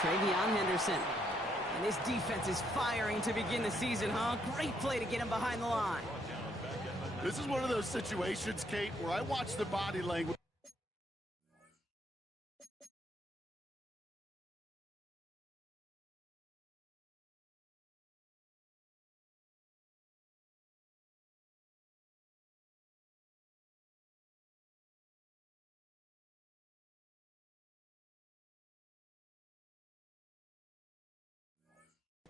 Travion Henderson. And this defense is firing to begin the season, huh? Great play to get him behind the line. This is one of those situations, Kate, where I watch the body language.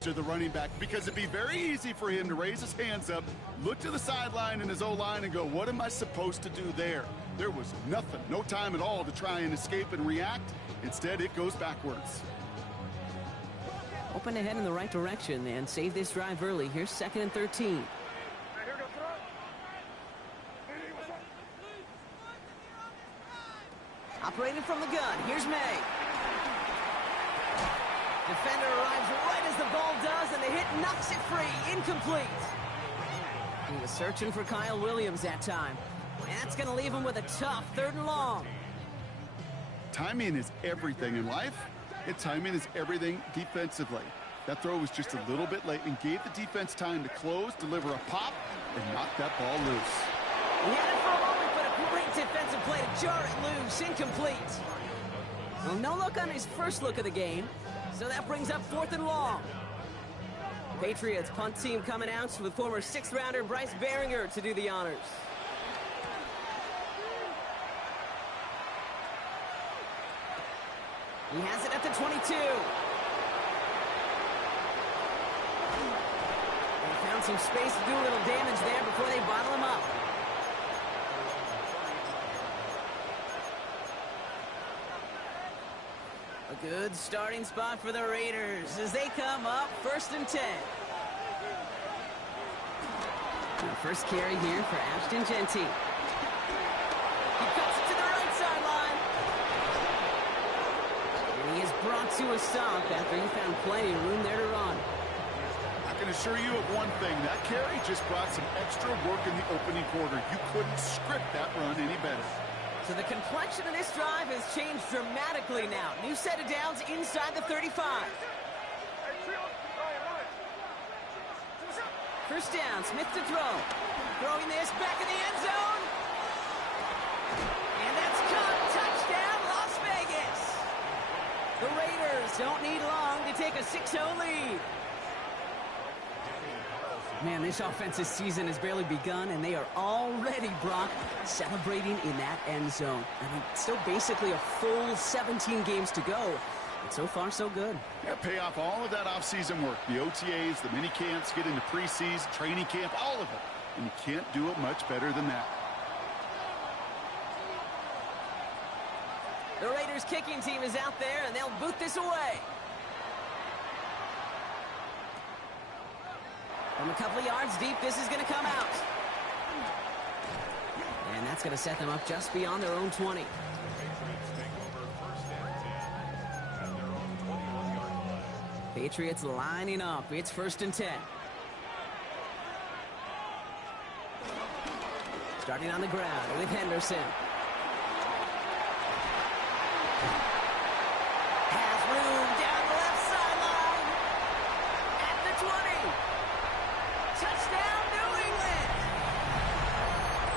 To the running back, because it'd be very easy for him to raise his hands up, look to the sideline in his O-line and go, what am I supposed to do there? There was nothing, no time at all to try and escape and react. Instead, it goes backwards. Open ahead in the right direction and save this drive early. Here's 2nd and 13. Operating from the gun, here's May. Defender arrives right as the ball does, and the hit knocks it free. Incomplete. He was searching for Kyle Williams that time. And that's going to leave him with a tough 3rd and long. Timing is everything in life, and timing is everything defensively. That throw was just a little bit late and gave the defense time to close, deliver a pop, and knock that ball loose. He had it for a moment, but a great defensive play to jar it loose. Incomplete. Well, no look on his first look of the game. So that brings up 4th and long. Patriots punt team coming out with former 6th-rounder Bryce Behringer to do the honors. He has it at the 22. They found some space to do a little damage there before they bottle him up. A good starting spot for the Raiders as they come up 1st and 10. Now first carry here for Ashton Genty. He cuts it to the right sideline. And he is brought to a stop after he found plenty of room there to run. I can assure you of one thing. That carry just brought some extra work in the opening quarter. You couldn't script that run any better. So the complexion of this drive has changed dramatically now. New set of downs inside the 35. First down, Smith to throw. Throwing this back in the end zone. And that's caught. Touchdown, Las Vegas. The Raiders don't need long to take a 6-0 lead. Man, this offensive season has barely begun, and they are already, Brock, celebrating in that end zone. I mean, still basically a full 17 games to go. But so far, so good. Yeah, pay off all of that offseason work. The OTAs, the mini camps, get into preseason, training camp, all of it. And you can't do it much better than that. The Raiders kicking team is out there, and they'll boot this away. From a couple of yards deep, this is going to come out. And that's going to set them up just beyond their own 20. Patriots lining up. It's 1st and 10. Starting on the ground with Henderson. Has room down the left sideline. At the 20. Touchdown, New England!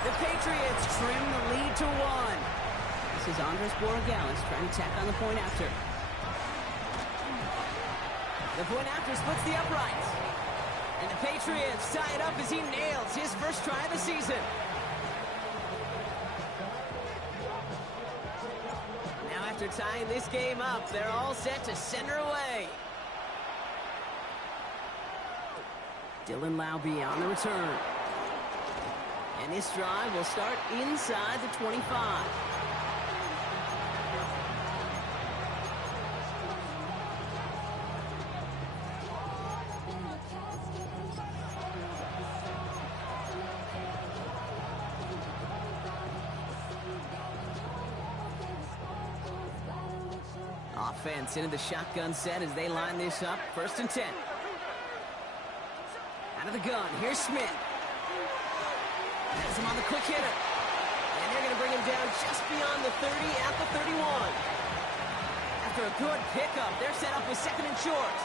The Patriots trim the lead to 1. This is Andres Borregales trying to tack on the point after. The point after splits the uprights. And the Patriots tie it up as he nails his first try of the season. Now after tying this game up, they're all set to send her away. Dylan Laube on the return. And this drive will start inside the 25. Offense into the shotgun set as they line this up. 1st and 10. Out of the gun, here's Smith. Has him on the quick hitter. And they're going to bring him down just beyond the 30 at the 31. After a good pickup, they're set up is 2nd and short.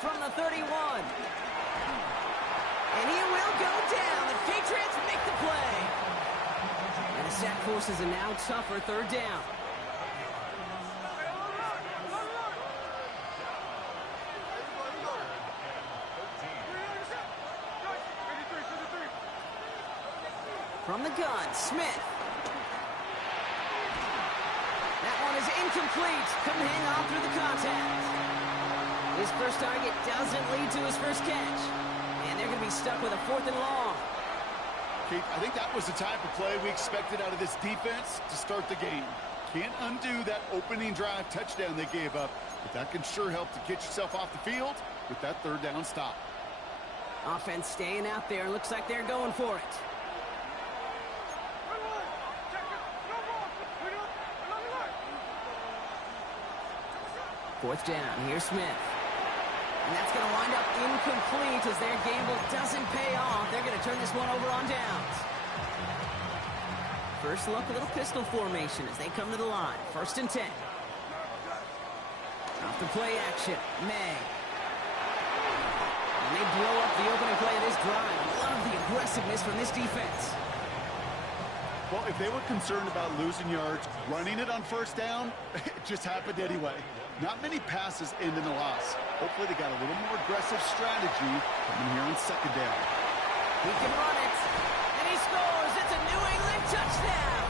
From the 31. And he will go down. The Patriots make the play. And the sack forces a now tougher 3rd down. From the gun, Smith. That one is incomplete. Couldn't hang on through the contact. His first target doesn't lead to his first catch. And they're going to be stuck with a 4th and long. Kate, I think that was the type of play we expected out of this defense to start the game. Can't undo that opening drive touchdown they gave up, but that can sure help to get yourself off the field with that 3rd down stop. Offense staying out there. Looks like they're going for it. Fourth down. Here's Smith. And that's going to wind up incomplete as their gamble doesn't pay off. They're going to turn this one over on downs. First look, a little pistol formation as they come to the line. 1st and 10. Off the play action. May. And they blow up the opening play of this drive. Love the aggressiveness from this defense. Well, if they were concerned about losing yards, running it on 1st down, it just happened anyway. Not many passes end in a loss. Hopefully they got a little more aggressive strategy coming here on 2nd down. He can run it. And he scores. It's a New England touchdown.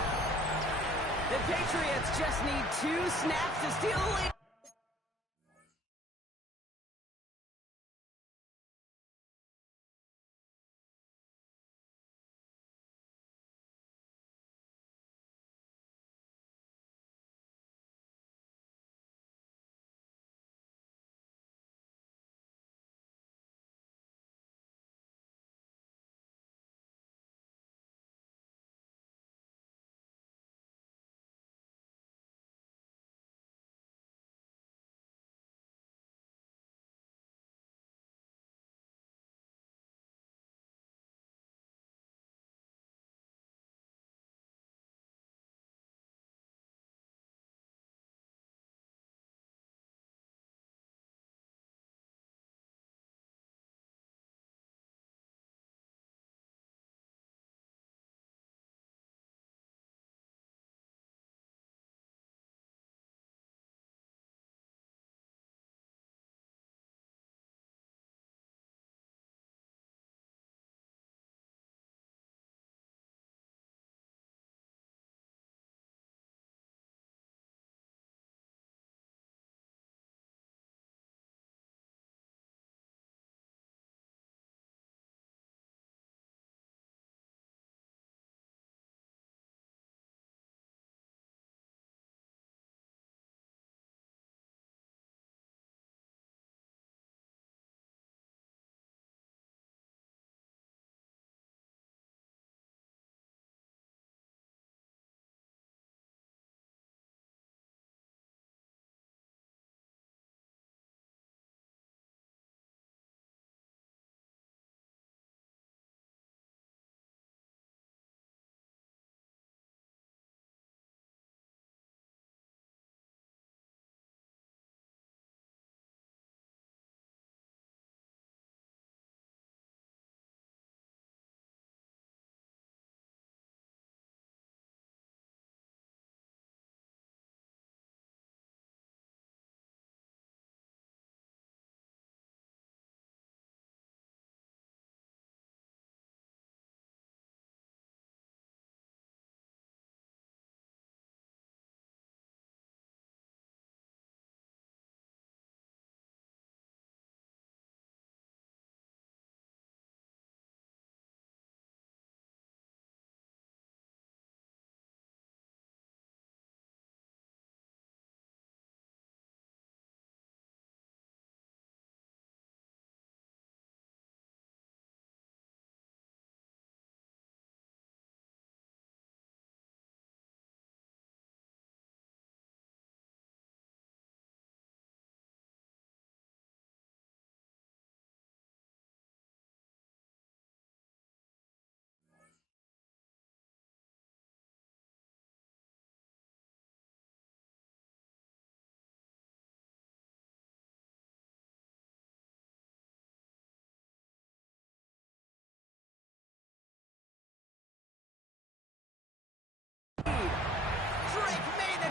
The Patriots just need 2 snaps to steal the lead.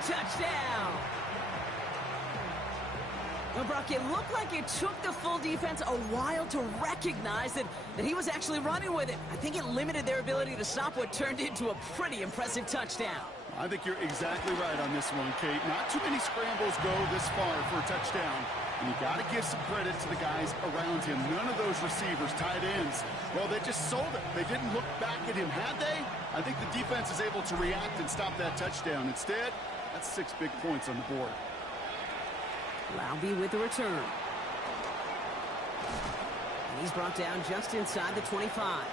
Touchdown! Well, Brock, it looked like it took the full defense a while to recognize that he was actually running with it. I think it limited their ability to stop what turned into a pretty impressive touchdown. I think you're exactly right on this one, Kate. Not too many scrambles go this far for a touchdown. And you got to give some credit to the guys around him. None of those receivers, tight ends, well, they just sold it. They didn't look back at him, had they? I think the defense is able to react and stop that touchdown. Instead, that's 6 big points on the board. Laube with the return. And he's brought down just inside the 25.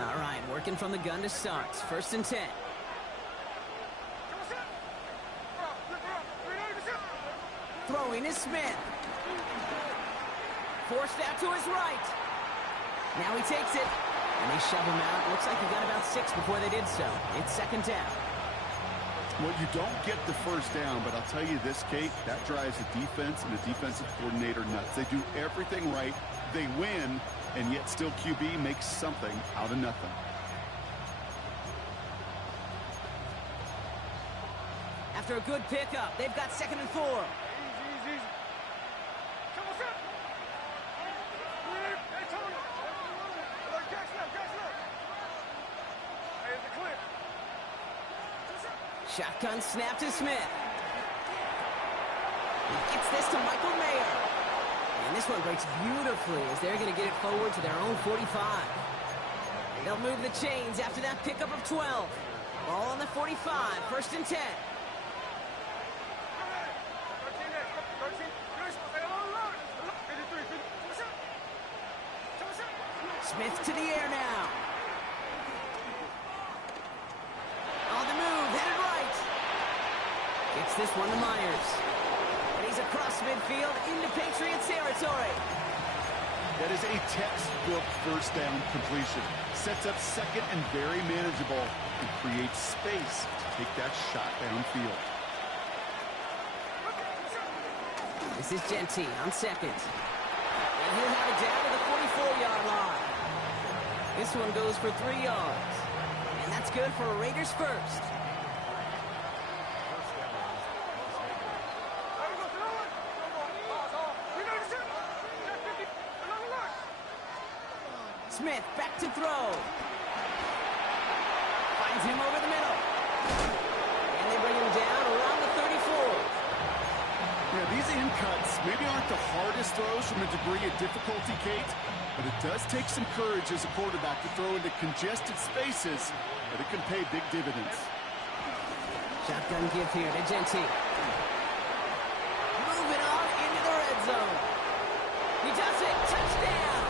All right, working from the gun to start. 1st and 10. Throwing is Smith. Forced out to his right. Now he takes it. And they shove him out. Looks like he got about 6 before they did so. It's 2nd down. Well, you don't get the 1st down, but I'll tell you this, Kate, that drives the defense and the defensive coordinator nuts. They do everything right. They win, and yet still QB makes something out of nothing. After a good pickup, they've got 2nd and 4. Shotgun snap to Smith. He gets this to Michael Mayer. And this one breaks beautifully as they're going to get it forward to their own 45. They'll move the chains after that pickup of 12. Ball on the 45, 1st and 10. Smith to the air now. On the move, headed right. Gets this one to Myers. And he's across midfield into Patriots territory. That is a textbook 1st down completion. Sets up 2nd and very manageable and creates space to take that shot downfield. This is Genty on 2nd. And he'll have it down to the 44-yard line. This one goes for 3 yards. And that's good for a Raiders 1st. Smith back to throw. Finds him over the middle. And they bring him down around the 34. Yeah, these in cuts maybe aren't the hardest throws from a degree of difficulty, Kate, but it does take some courage as a quarterback to throw into congested spaces, but it can pay big dividends. Shotgun give here to Genty. Moving on into the red zone. He does it. Touchdown.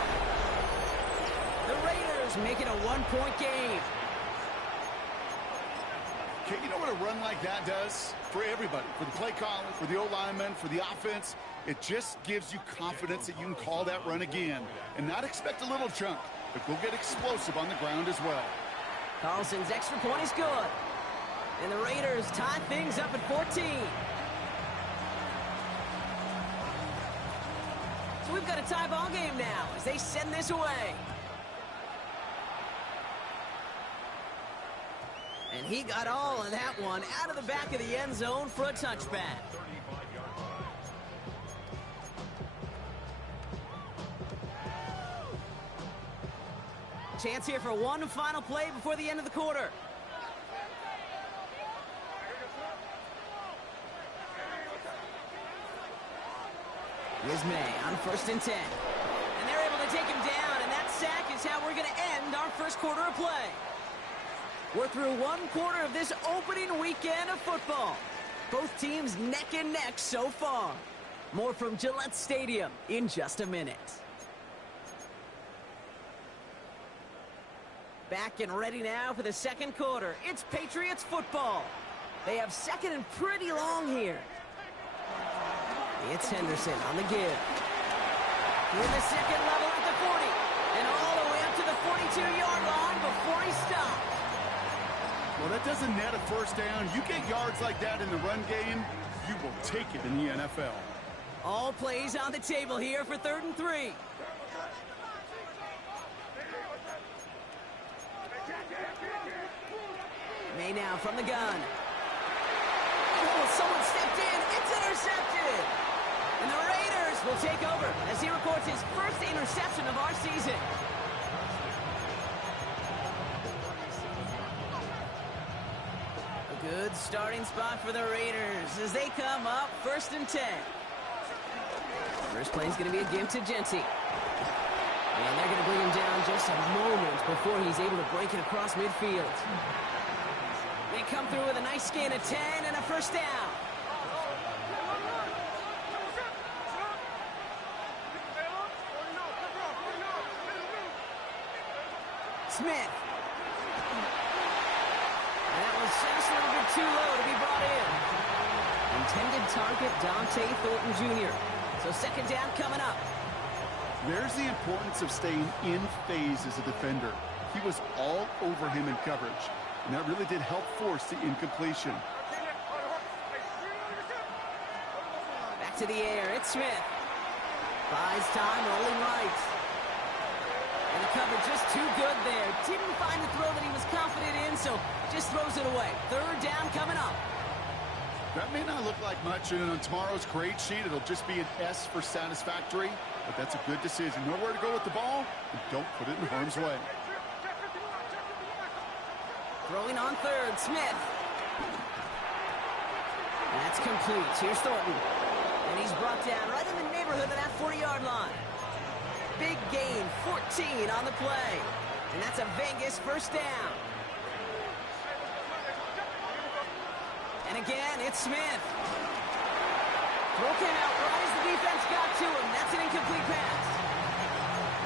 The Raiders make it a 1-point game. Okay, you know what a run like that does? For everybody, for the play caller, for the O-lineman, for the offense, it just gives you confidence that you can call that run again and not expect a little chunk, but go get explosive on the ground as well. Carlson's extra point is good. And the Raiders tie things up at 14. So we've got a tie ball game now as they send this away. And he got all of that one out of the back of the end zone for a touchback. Chance here for one final play before the end of the quarter. Here's May on 1st and 10. And they're able to take him down, and that sack is how we're going to end our 1st quarter of play. We're through 1 quarter of this opening weekend of football. Both teams neck and neck so far. More from Gillette Stadium in just a minute. Back and ready now for the 2nd quarter. It's Patriots football. They have 2nd and pretty long here. It's Henderson on the give. In the 2nd level at the 40. And all the way up to the 42-yard line before he stopped. Well, that doesn't net a 1st down. You get yards like that in the run game, you will take it in the NFL. All plays on the table here for 3rd and 3. May now from the gun. Oh, someone stepped in. It's intercepted. And the Raiders will take over as he records his first interception of our season. A good starting spot for the Raiders as they come up 1st and 10. First play is going to be a give to Genty. And they're going to bring him down just a moment before he's able to break it across midfield. They come through with a nice gain of 10 and a first down. Smith. That was just a little bit too low to be brought in. Intended target, Dante Thornton Jr. So 2nd down coming up. There's the importance of staying in phase as a defender. He was all over him in coverage, and that really did help force the incompletion. Back to the air, it's Smith. Buys time, rolling right. And the cover just too good there. Didn't find the throw that he was confident in, so just throws it away. 3rd down coming up. That may not look like much, and on tomorrow's grade sheet, it'll just be an S for satisfactory, but that's a good decision. Know where to go with the ball, and don't put it in harm's way. Throwing on 3rd, Smith. That's complete. Here's Thornton. And he's brought down right in the neighborhood of that 40-yard line. Big gain, 14 on the play. And that's a Vegas first down. And again, it's Smith. Throw came out right as the defense got to him. That's an incomplete pass.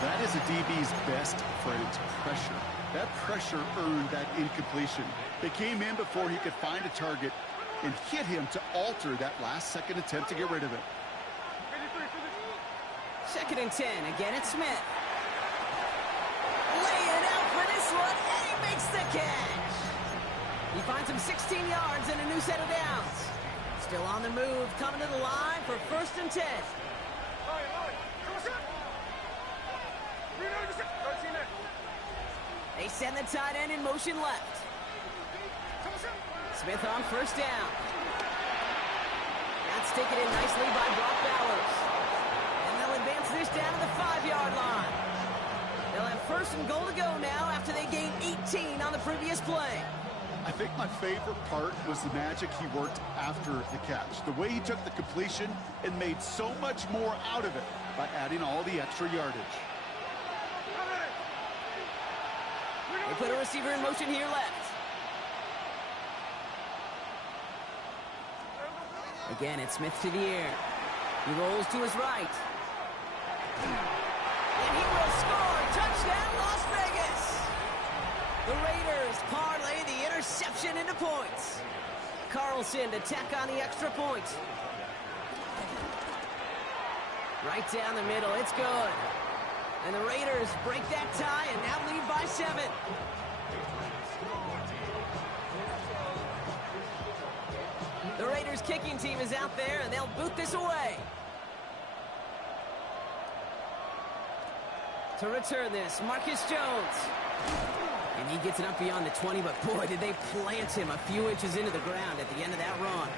That is a DB's best friend, pressure. That pressure earned that incompletion. They came in before he could find a target and hit him to alter that last-second attempt to get rid of it. 2nd and 10. Again, it's Smith. Laying out for this one, and he makes the catch. He finds him 16 yards and a new set of downs. Still on the move, coming to the line for 1st and 10. They send the tight end in motion left. Smith on 1st down. That's taken in nicely by Brock Bowers. And they'll advance this down to the 5-yard line. They'll have 1st and goal to go now after they gained 18 on the previous play. I think my favorite part was the magic he worked after the catch. The way he took the completion and made so much more out of it by adding all the extra yardage. They put a receiver in motion here left. Again, it's Smith to the air. He rolls to his right. And he will score. Touchdown, Las Vegas. The Raiders parlay the interception into points. Carlson to tack on the extra point. Right down the middle. It's good. And the Raiders break that tie and now lead by 7. The Raiders kicking team is out there, and they'll boot this away. To return this, Marcus Jones. And he gets it up beyond the 20, but boy, did they plant him a few inches into the ground at the end of that run.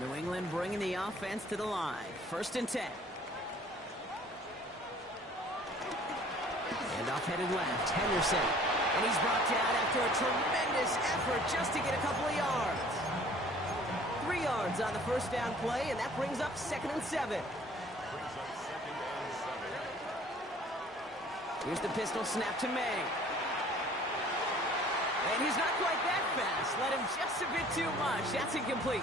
New England bringing the offense to the line. 1st and 10. And off headed left, Henderson. And he's brought down after a tremendous effort just to get a couple of yards. 3 yards on the 1st down play, and that brings up 2nd and 7. Here's the pistol snap to May. And he's not quite that fast. Let him just a bit too much. That's incomplete.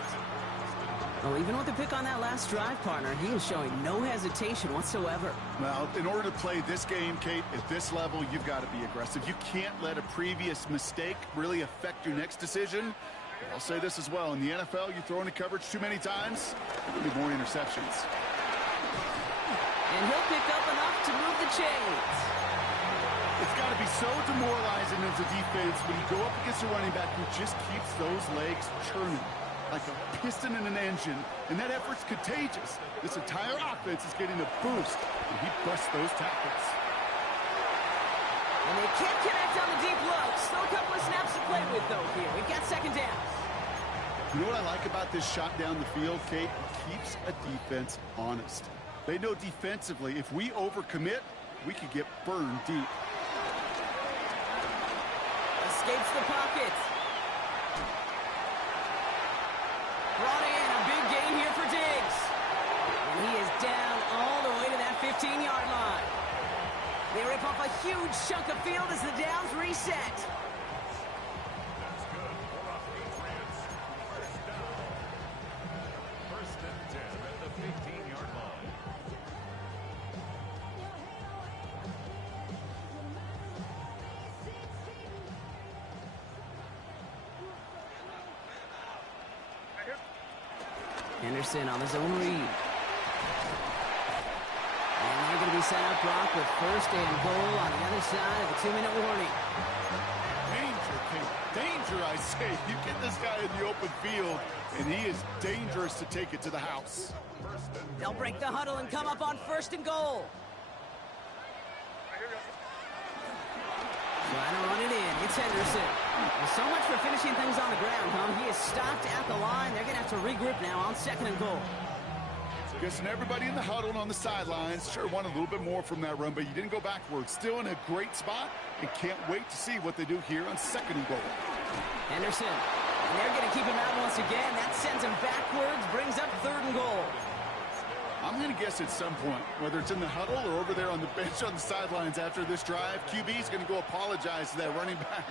Well, even with the pick on that last drive, partner, he is showing no hesitation whatsoever. Well, in order to play this game, Kate, at this level, you've got to be aggressive. You can't let a previous mistake really affect your next decision. I'll say this as well. In the NFL, you throw into coverage too many times, there'll be more interceptions. And he'll pick up enough to move the chains. It's got to be be so demoralizing as a defense when you go up against a running back who just keeps those legs churning like a piston in an engine, and that effort's contagious. This entire offense is getting a boost, and he busts those tackles. And they can't connect on the deep low. Still a couple of snaps to play with, though, here. We've got second down. You know what I like about this shot down the field, Kate? It keeps a defense honest. They know defensively, if we overcommit, we could get burned deep. Escapes the pocket. Brought in, a big gain here for Diggs. And he is down all the way to that 15-yard line. They rip off a huge chunk of field as the downs reset. First and 10 at the 15-yard line. Henderson on his own read. And they're going to be set up, Brock, with first and goal on the other side of the 2-minute warning. Danger, Kate. Danger, I say. You get this guy in the open field, and he is dangerous to take it to the house. They'll break the huddle and come up on first and goal. Trying to run it in. It's Henderson. Well, so much for finishing things on the ground, huh? He is stopped at the line. They're going to have to regroup now on second and goal. Guessing everybody in the huddle and on the sidelines sure wanted a little bit more from that run, but you didn't go backwards. Still in a great spot, and can't wait to see what they do here on second and goal. Henderson. And they're going to keep him out once again. That sends him backwards, brings up third and goal. I'm going to guess at some point, whether it's in the huddle or over there on the bench on the sidelines after this drive, QB is going to go apologize to that running back.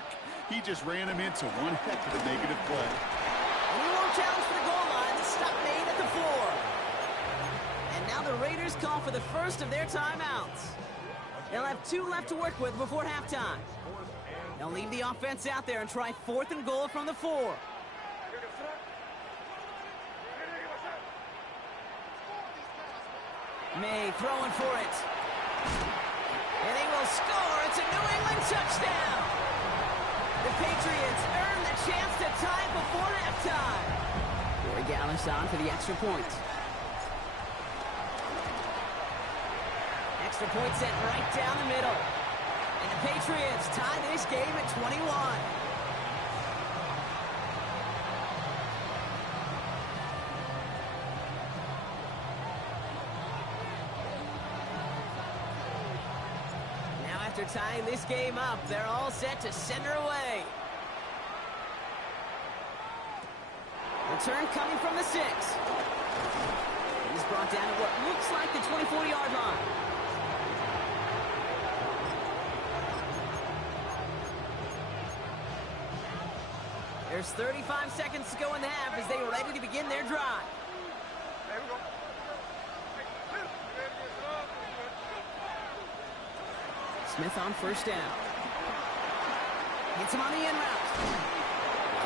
He just ran him into one heck of a negative play. And he won't challenge for the goal line. The stop made at the 4. And now the Raiders call for the first of their timeouts. They'll have 2 left to work with before halftime. They'll leave the offense out there and try fourth and goal from the 4. May throwing for it. And they will score. It's a New England touchdown. The Patriots earn the chance to tie before halftime. Corey Gallis on for the extra point. Extra point set right down the middle. And the Patriots tie this game at 21. After tying this game up, they're all set to send her away. Return coming from the 6. He's brought down at what looks like the 24-yard line. There's 35 seconds to go in the half as they are ready to begin their drive. Smith on first down. Hits him on the in route.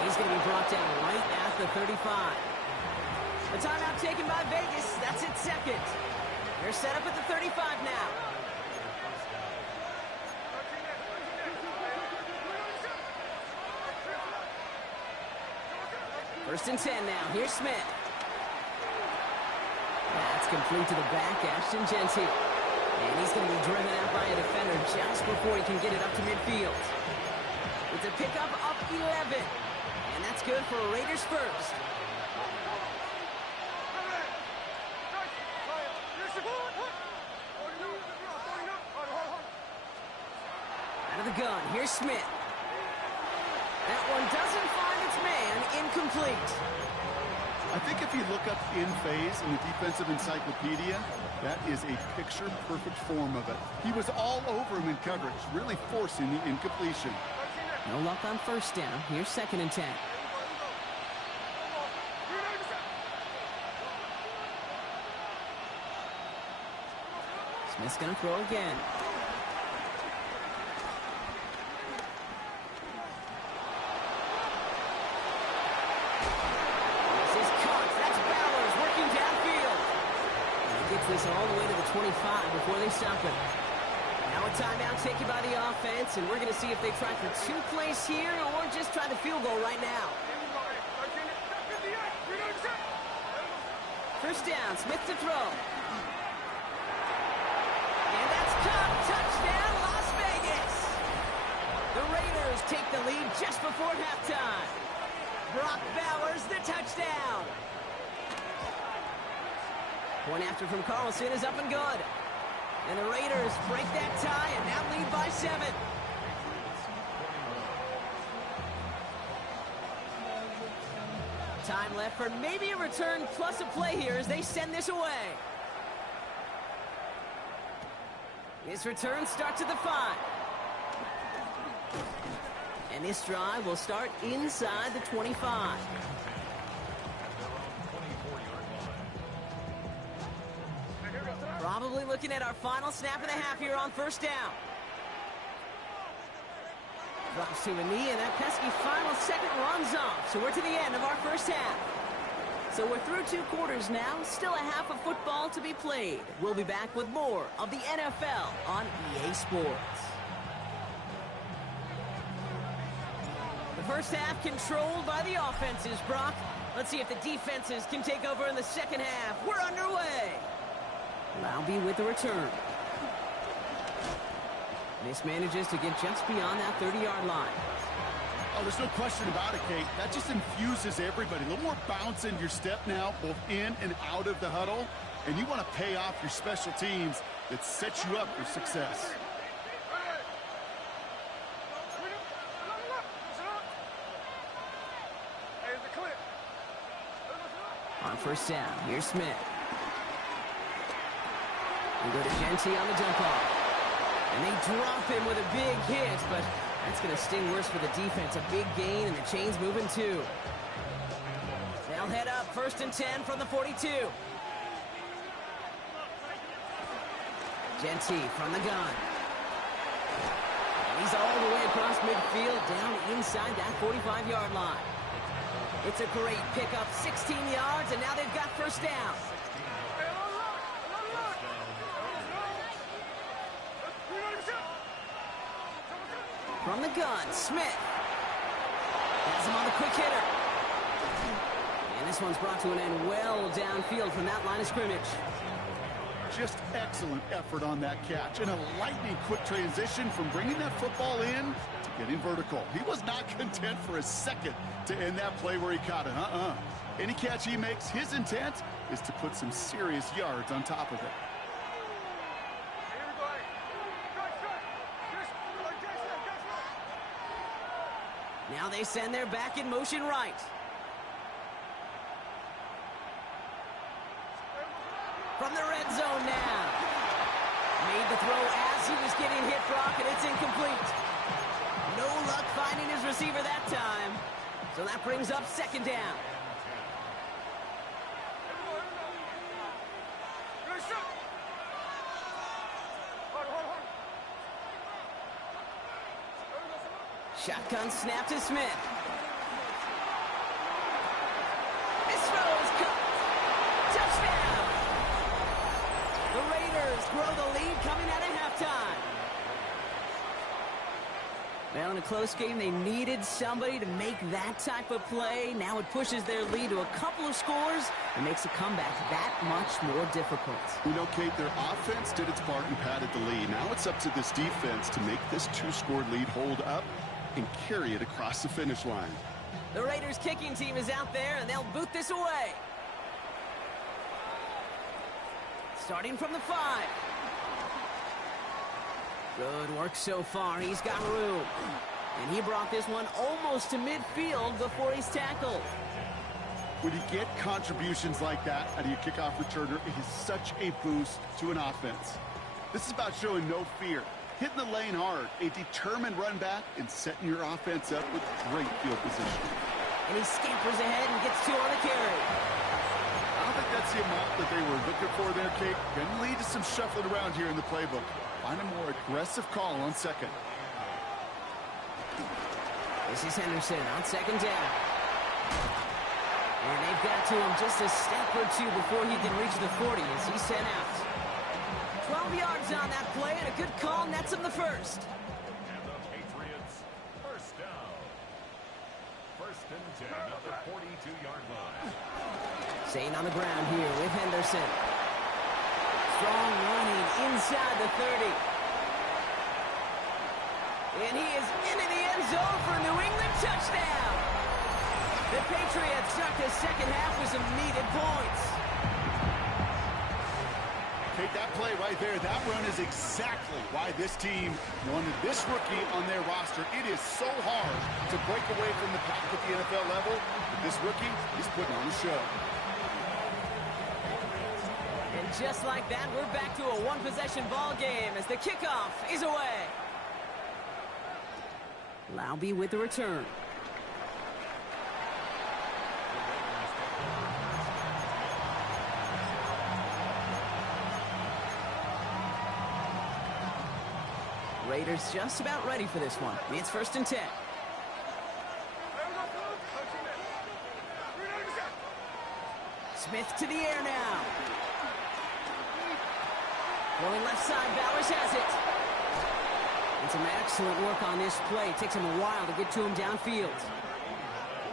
He's going to be brought down right at the 35. The timeout taken by Vegas. That's its second. They're set up at the 35 now. First and 10 now. Here's Smith. That's complete to the back, Ashton Gentile. And he's going to be driven out by a defender just before he can get it up to midfield. It's a pickup up 11. And that's good for a Raiders first. Out of the gun, here's Smith. That one doesn't find its man, incomplete. I think if you look up in phase in the defensive encyclopedia, that is a picture-perfect form of it. He was all over him in coverage, really forcing the incompletion. No luck on first down. Here's second and 10. Smith's going to throw again. This all the way to the 25 before they stop him. Now More timeout taken by the offense, and we're going to see if they try for 2 plays here or just try the field goal right now. First down, Smith to throw. And that's caught. Touchdown, Las Vegas. The Raiders take the lead just before halftime. Brock Bowers, the touchdown. Point after from Carlson is up and good. And the Raiders break that tie and now lead by 7. Time left for maybe a return plus a play here as they send this away. This return starts at the 5. And this drive will start inside the 25. Probably looking at our final snap of the half here on first down. Drops to a knee, and that pesky final second runs off. So we're to the end of our first half. So we're through 2 quarters now. Still a half of football to be played. We'll be back with more of the NFL on EA Sports. The first half controlled by the offenses, Brock. Let's see if the defenses can take over in the second half. We're underway. Laube with the return. Mismanages to get just beyond that 30-yard line. Oh, there's no question about it, Kate. That just infuses everybody. A little more bounce in your step now, both in and out of the huddle. And you want to pay off your special teams that sets you up for success. On first down, here's Smith. We go to Genty on the dump off. And they drop him with a big hit, but that's going to sting worse for the defense. A big gain, and the chain's moving too. They'll head up 1st and 10 from the 42. Genty from the gun. And he's all the way across midfield, down inside that 45-yard line. It's a great pickup, 16 yards, and now they've got first down. From the gun, Smith. Has him on the quick hitter. And this one's brought to an end well downfield from that line of scrimmage. Just excellent effort on that catch. And a lightning quick transition from bringing that football in to getting vertical. He was not content for a second to end that play where he caught it. Any catch he makes, his intent is to put some serious yards on top of it. Now they send their back in motion right. From the red zone now. Made the throw as he was getting hit, Brock, and it's incomplete. No luck finding his receiver that time. So that brings up 2nd down. Shotgun snap to Smith. This throw is caught. Touchdown! The Raiders grow the lead coming out of halftime. Well, in a close game, they needed somebody to make that type of play. Now it pushes their lead to a couple of scores and makes the comeback that much more difficult. You know, Kate, their offense did its part and padded the lead. Now it's up to this defense to make this 2-score lead hold up and carry it across the finish line. The Raiders kicking team is out there, and they'll boot this away. Starting from the 5. Good work so far. He's got room. And he brought this one almost to midfield before he's tackled. When you get contributions like that out of your kickoff returner, it is such a boost to an offense. This is about showing no fear. Hitting the lane hard, a determined run back, and setting your offense up with great field position. And he scampers ahead and gets 2 on the carry. I don't think that's the amount that they were looking for there, Kate. Going to lead to some shuffling around here in the playbook. Find a more aggressive call on 2nd. This is Henderson on 2nd down. And they've got to him just a step or 2 before he can reach the 40 as he's sent out. 12 yards on that play, and a good call now nets him the first. And the Patriots, first down. First and 10 at the 42-yard line. Staying on the ground here with Henderson. Strong running inside the 30. And he is into the end zone for a New England touchdown. The Patriots start the second half with some needed points. Take that play right there. That run is exactly why this team wanted this rookie on their roster. It is so hard to break away from the pack at the NFL level, but this rookie is putting on a show. And just like that, we're back to a one-possession ball game as the kickoff is away. Laube with the return. Raiders just about ready for this one. It's first and 10. Smith to the air now. Going left side, Bowers has it. And some excellent work on this play. Takes him a while to get to him downfield.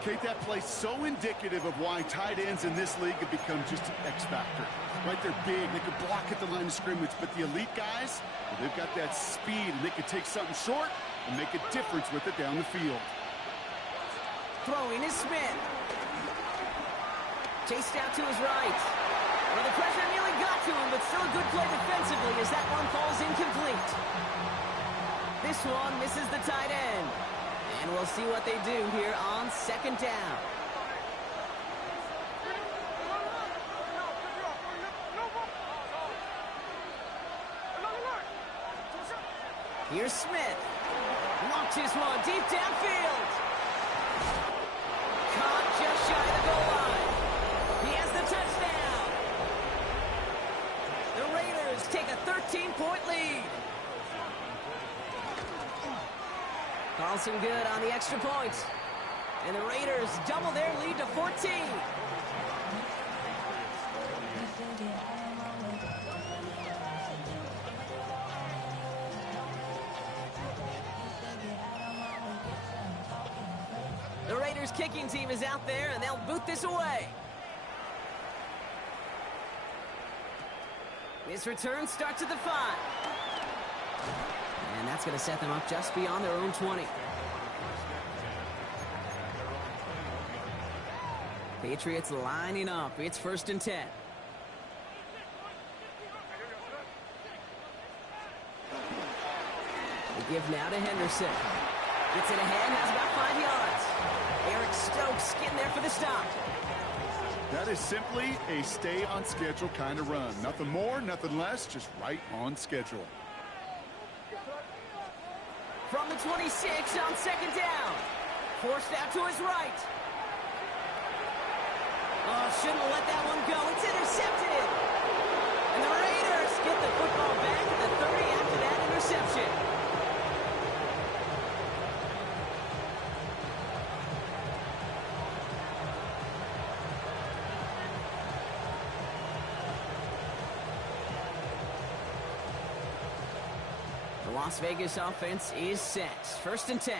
Kate, that play so indicative of why tight ends in this league have become just an X factor. Right, they're big, they can block at the line of scrimmage, but the elite guys, well, they've got that speed, and they can take something short and make a difference with it down the field. Throwing is Smith. Chased out to his right. Well, the pressure nearly got to him, but still a good play defensively as that one falls incomplete. This one misses the tight end. And we'll see what they do here on second down. Here's Smith. Launches one deep downfield. Caught just shy of the goal line. He has the touchdown. The Raiders take a 13-point lead. Carlson good on the extra point. And the Raiders double their lead to 14. The Raiders kicking team is out there, and they'll boot this away. This return starts at the 5. And that's going to set them up just beyond their own 20. Patriots lining up. It's first and 10. They give now to Henderson. Gets it ahead, has about 5 yards. Eric Stokes getting there for the stop. That is simply a stay-on-schedule kind of run. Nothing more, nothing less, just right on schedule. From the 26 on second down. Forced out to his right. Oh, shouldn't have let that one go. It's intercepted. And the Raiders get the football back at the 30 after that interception. The Las Vegas offense is set. First and 10.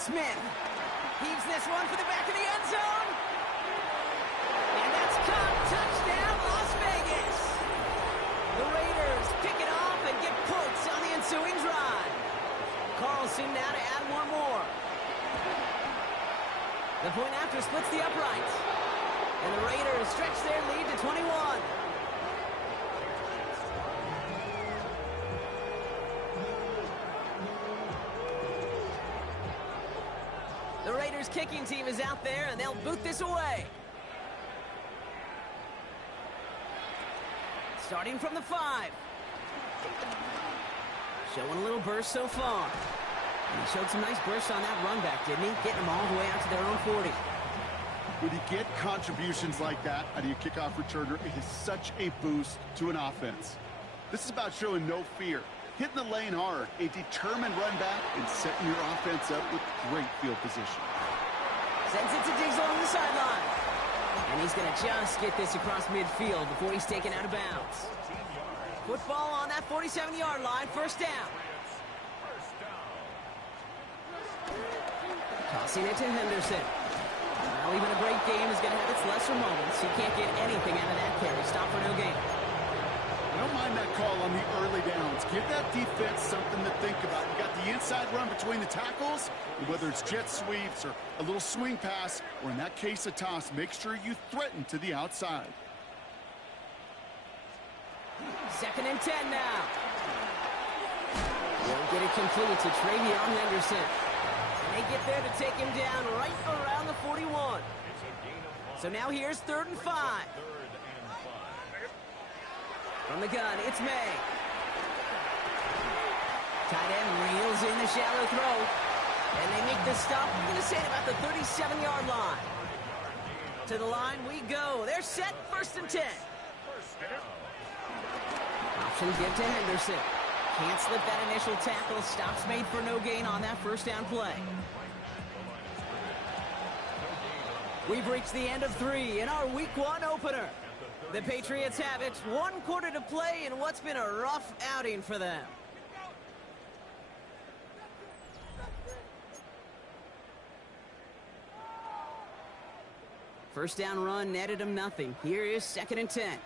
Smith heaves this one for the back of the end zone. And that's caught. Touchdown, Las Vegas. The Raiders pick it off and get points on the ensuing drive. Carlson now to add one more. The point after splits the uprights. And the Raiders stretch their lead to 21. The Raiders kicking team is out there, and they'll boot this away. Starting from the 5. Showing a little burst so far. And he showed some nice bursts on that run back, didn't he? Getting them all the way out to their own 40. When you get contributions like that out of your kickoff returner, it is such a boost to an offense. This is about showing no fear. hitting the lane hard, a determined run back, and setting your offense up with great field position. Sends it to Diggs along the sideline. And he's going to just get this across midfield before he's taken out of bounds. Football on that 47-yard line, first down. Tossing it to Henderson. Well, even a great game is going to have its lesser moments. He can't get anything out of that carry. Stop for no gain. I don't mind that call on the early downs. Give that defense something to think about. You got the inside run between the tackles, and whether it's jet sweeps or a little swing pass, or in that case a toss, make sure you threaten to the outside. 2nd and 10 now. Won't get it complete to Travion Henderson. And they get there to take him down right around the 41. So now here's 3rd and 5. From the gun, it's May. Tight end reels in the shallow throw. And they make the stop. I'm going to say about the 37-yard line. To the line we go. They're set, 1st and 10. Option give to Henderson. Can't slip that initial tackle. Stops made for no gain on that first down play. We've reached the end of 3 in our Week 1 opener. The Patriots have it. 1 quarter to play in what's been a rough outing for them. First down run netted him nothing. Here is 2nd and 10.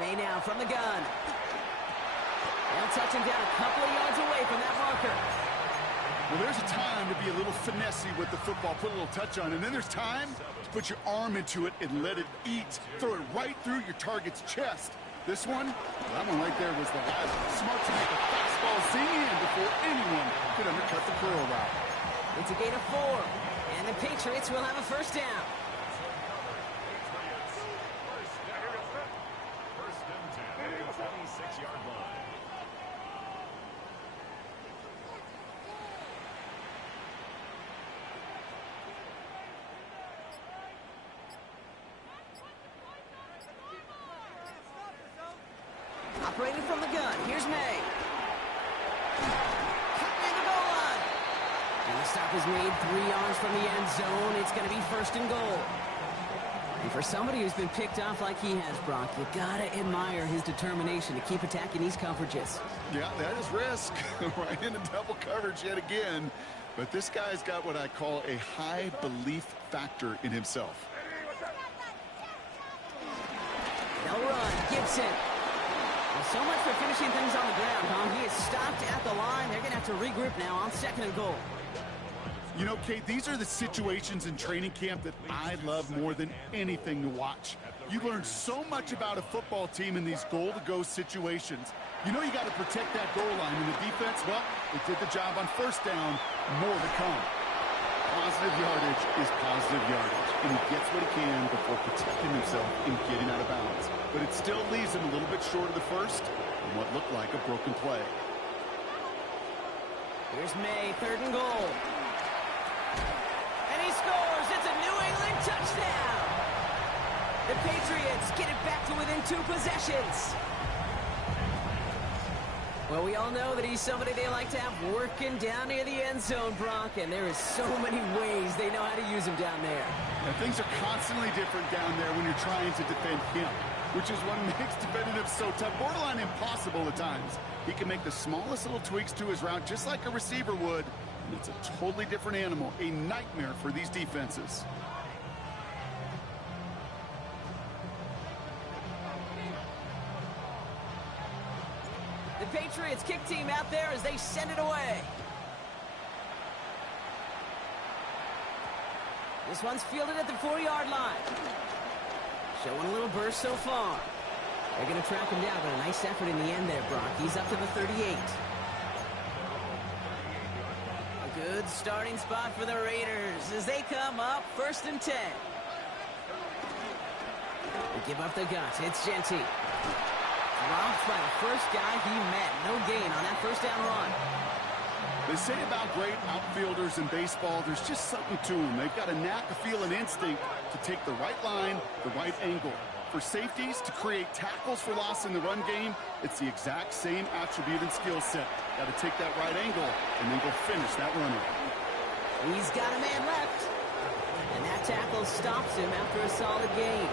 May now from the gun. They'll touch him down a couple of yards away from that marker. Well, there's a time to be a little finessey with the football, put a little touch on, and then there's time to put your arm into it and let it eat. Throw it right through your target's chest. This one, that one right there was the last. Smart to make a fastball zing in before anyone could undercut the curl route. It's a gain of 4, and the Patriots will have a first down. First and 10, 26-yard line. Operating from the gun. Here's May. Cutting in the goal line. And the stop is made 3 yards from the end zone. It's going to be 1st and goal. And for somebody who's been picked off like he has, Brock, you got to admire his determination to keep attacking these coverages. Yeah, that is risk. Right into double coverage yet again. But this guy's got what I call a high belief factor in himself. They'll run. Gibson. Well, so much for finishing things on the ground, Tom. He is stopped at the line. They're going to have to regroup now on 2nd and goal. You know, Kate, these are the situations in training camp that I love more than anything to watch. You learn so much about a football team in these goal-to-go situations. You know you got to protect that goal line, and the defense, well, it did the job on 1st down. More to come. Positive yardage is positive yardage, and he gets what he can before protecting himself and getting out of bounds. But it still leaves him a little bit short of the first and what looked like a broken play. Here's May, 3rd and goal. And he scores. It's a New England touchdown. The Patriots get it back to within 2 possessions. Well, we all know that he's somebody they like to have working down near the end zone, Brock, and there is so many ways they know how to use him down there. And things are constantly different down there when you're trying to defend him, which is what makes defending him so tough, borderline impossible at times. He can make the smallest little tweaks to his route just like a receiver would, and it's a totally different animal, a nightmare for these defenses. The Patriots kick team out there as they send it away. This one's fielded at the 4-yard line. Showing a little burst so far. They're going to track him down, but a nice effort in the end there, Brock. He's up to the 38. A good starting spot for the Raiders as they come up 1st and 10. They give up the guts. It's Genty. Dropped by the first guy he met. No gain on that 1st down run. They say about great outfielders in baseball, there's just something to them. They've got a knack, a feel, an instinct to take the right line, the right angle. for safeties to create tackles for loss in the run game, it's the exact same attribute and skill set. Got to take that right angle and then go finish that runner. He's got a man left. And that tackle stops him after a solid gain.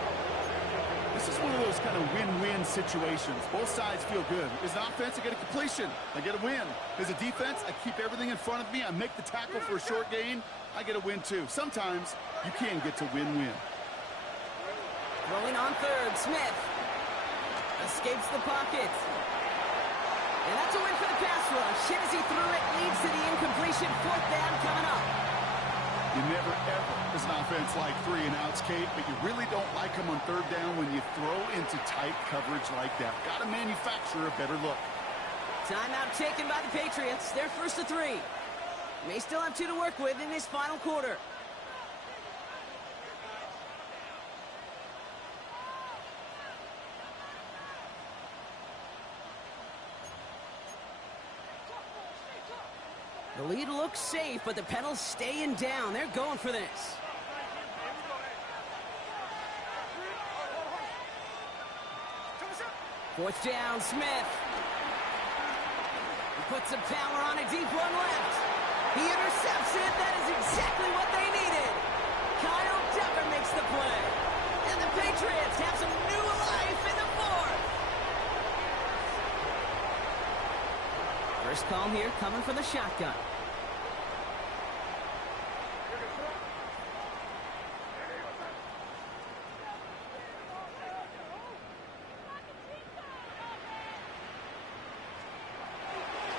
This is one of those kind of win-win situations. Both sides feel good. As an offense, I get a completion. I get a win. As a defense, I keep everything in front of me. I make the tackle for a short gain. I get a win, too. Sometimes you can get to win-win. Throwing on third, Smith. Escapes the pocket. And that's a win for the pass rush. Hit as he threw it, leads to the incompletion. Fourth down coming up. You never, ever, as an offense, like 3 and outs, Kate, but you really don't like them on third down when you throw into tight coverage like that. Got to manufacture a better look. Timeout taken by the Patriots. They're first to 3. May still have 2 to work with in this final quarter. The lead looks safe, but the pedals staying down. They're going for this. Fourth down, Smith. He puts some power on a deep one left. He intercepts it. That is exactly what they needed. Kyle Dever makes the play. And the Patriots have some new life in the fourth. First call here coming from the shotgun.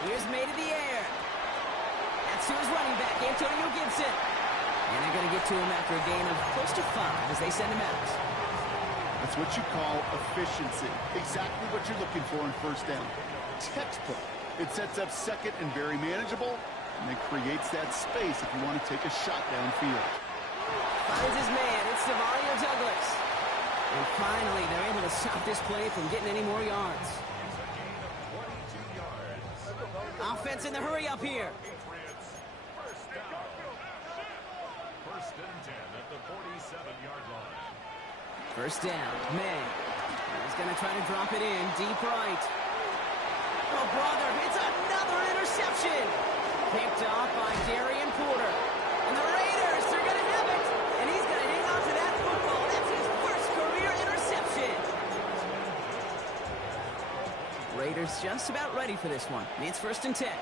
Here's made in the air. That's to his running back, Antonio Gibson. And they're going to get to him after a gain of close to 5 as they send him out. That's what you call efficiency. Exactly what you're looking for in first down. Textbook. It sets up second and very manageable, and then creates that space if you want to take a shot downfield. Finds his man. It's Demario Douglas. And finally, they're able to stop this play from getting any more yards. Offense in the hurry up here. Patriots, first down. First and 10 at the 47-yard line. First down, May. He's going to try to drop it in, deep right. Oh, brother, it's another interception. Picked off by Darian Porter. And the Raiders, they're going to have it. And he's going to hang on to that football. That's his first career interception. Raiders just about ready for this one. It's first and 10.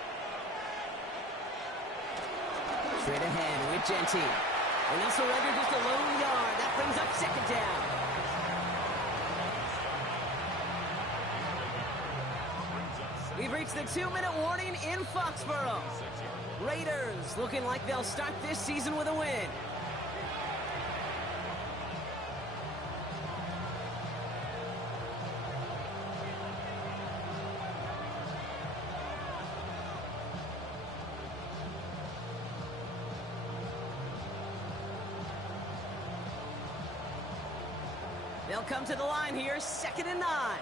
Straight ahead with Gentile. And Nelson Rager just a lone yard. That brings up second down. We've reached the 2-minute warning in Foxborough. Raiders looking like they'll start this season with a win. They'll come to the line here, 2nd and 9.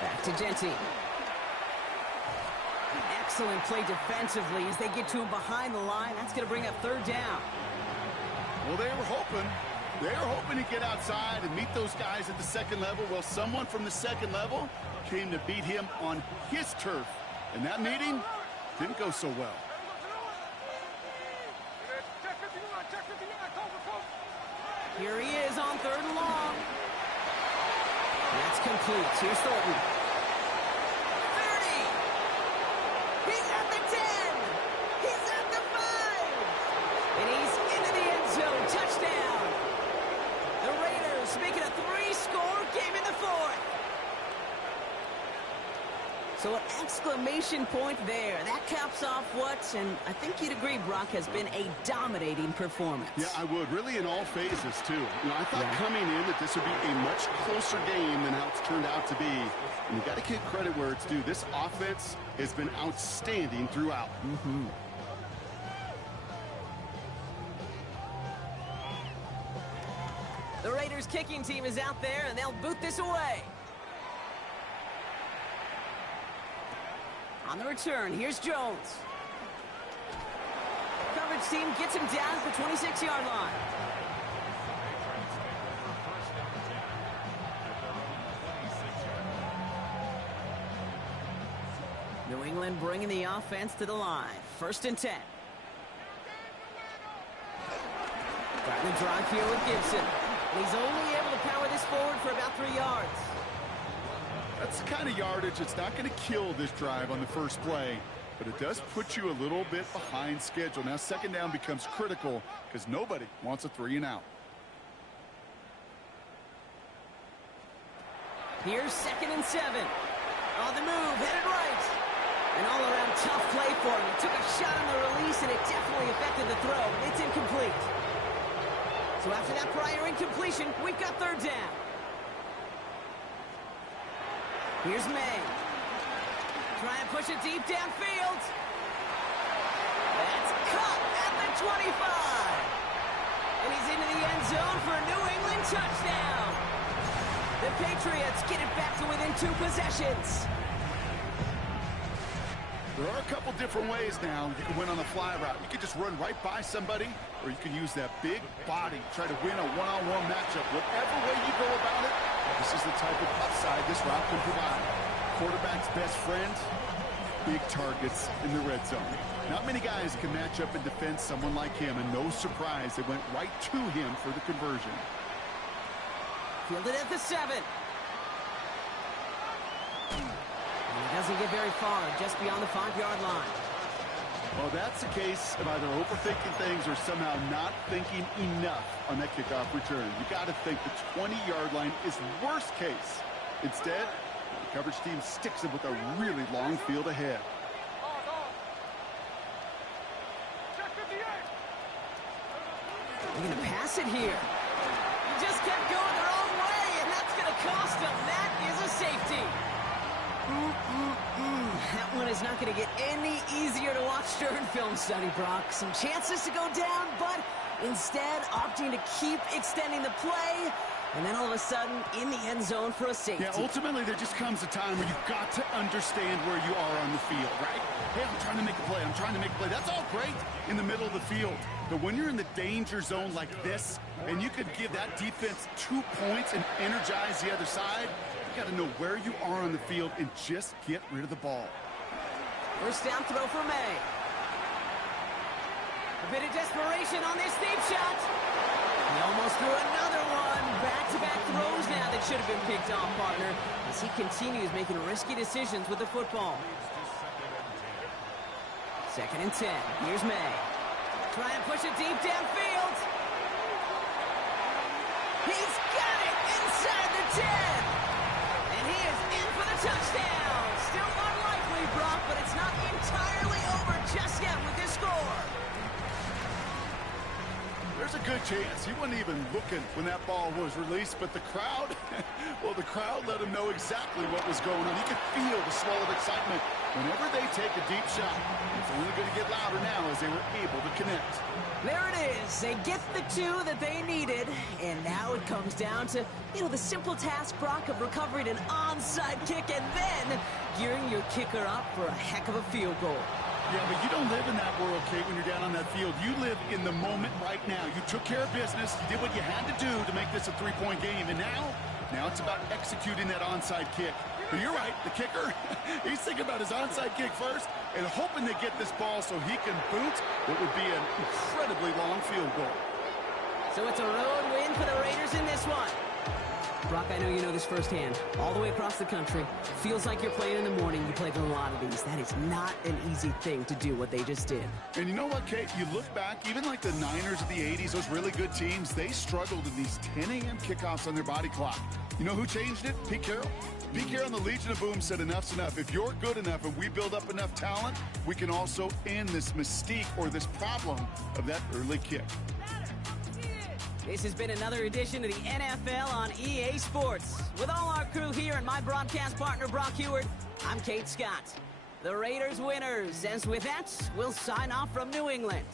Back to Gentile. Excellent play defensively as they get to him behind the line. That's going to bring up third down. Well, they were hoping to get outside and meet those guys at the second level. Well, someone from the second level came to beat him on his turf. And that meeting didn't go so well. Here he is on 3rd and long. That's complete. Here's Thornton. 30. He's at the 10. He's at the 5. And he's into the end zone. Touchdown. The Raiders make it a 3-score game in the 4th. So an exclamation point there. That caps off what, and I think you'd agree, Brock, has been a dominating performance. Yeah, I would. Really in all phases, too. You know, I thought coming in that this would be a much closer game than how it's turned out to be. And you got to give credit where it's due. This offense has been outstanding throughout. The Raiders kicking team is out there, and they'll boot this away. On the return, here's Jones. Coverage team gets him down at the 26-yard line. New England bringing the offense to the line. 1st and 10. Got the drive here with Gibson. And he's only able to power this forward for about 3 yards. That's the kind of yardage that's not going to kill this drive on the first play, but it does put you a little bit behind schedule. Now 2nd down becomes critical because nobody wants a 3 and out. Here's 2nd and 7. On the move, headed right. An all-around tough play for him. He took a shot on the release, and it definitely affected the throw. It's incomplete. So after that prior incompletion, we've got 3rd down. Here's May. Trying to push it deep downfield. That's caught at the 25. And he's into the end zone for a New England touchdown. The Patriots get it back to within 2 possessions. There are a couple different ways now you can win on the fly route. You can just run right by somebody, or you can use that big body, try to win a one-on-one matchup. Whatever way you go about it, this is the type of upside this route can provide. Quarterback's best friend, big targets in the red zone. Not many guys can match up and defend someone like him, and no surprise, they went right to him for the conversion. Fielded at the 7. And he doesn't get very far, just beyond the 5-yard line. Well, that's a case of either overthinking things or somehow not thinking enough on that kickoff return. You got to think the 20-yard line is worst case. Instead, the coverage team sticks him with a really long field ahead. They're going to pass it here. He just kept going the wrong way, and that's going to cost him. That is a safety. That one is not going to get any easier to watch during film study, Brock. Some chances to go down, but instead opting to keep extending the play, and then all of a sudden in the end zone for a safety. Yeah, ultimately there just comes a time where you've got to understand where you are on the field, right? Hey, I'm trying to make a play. I'm trying to make a play. That's all great in the middle of the field. But when you're in the danger zone like this, and you could give that defense 2 points and energize the other side, you got to know where you are on the field and just get rid of the ball. 1st down throw for May. A bit of desperation on this deep shot. He almost threw another one. Back-to-back throws now that should have been picked off, partner, as he continues making risky decisions with the football. 2nd and 10. Here's May. Trying to push it deep downfield. He's got it inside the 10. And he is in for the touchdown. Still unlikely, Brock, but it's not entirely over just yet with this score. There's a good chance he wasn't even looking when that ball was released, but the crowd, well, the crowd let him know exactly what was going on. He could feel the swell of excitement. Whenever they take a deep shot, it's only going to get louder now as they were able to connect. There it is. They get the 2 that they needed, and now it comes down to, the simple task, Brock, of recovering an onside kick and then gearing your kicker up for a heck of a field goal. Yeah, but you don't live in that world, Kate, when you're down on that field. You live in the moment right now. You took care of business. You did what you had to do to make this a 3-point game. And now it's about executing that onside kick. But you're right, the kicker, he's thinking about his onside kick first and hoping to get this ball so he can boot what would be an incredibly long field goal. So it's a road win for the Raiders in this one. Brock, I know you know this firsthand. All the way across the country. Feels like you're playing in the morning. You played a lot of these. That is not an easy thing to do, what they just did. And you know what, Kate? You look back, even like the Niners of the 80s, those really good teams, they struggled in these 10 a.m. kickoffs on their body clock. You know who changed it? Pete Carroll. Pete Carroll and the Legion of Boom said enough's enough. If you're good enough and we build up enough talent, we can also end this mystique or this problem of that early kick. This has been another edition of the NFL on EA Sports. With all our crew here and my broadcast partner, Brock Heward, I'm Kate Scott. The Raiders winners. As with that, we'll sign off from New England.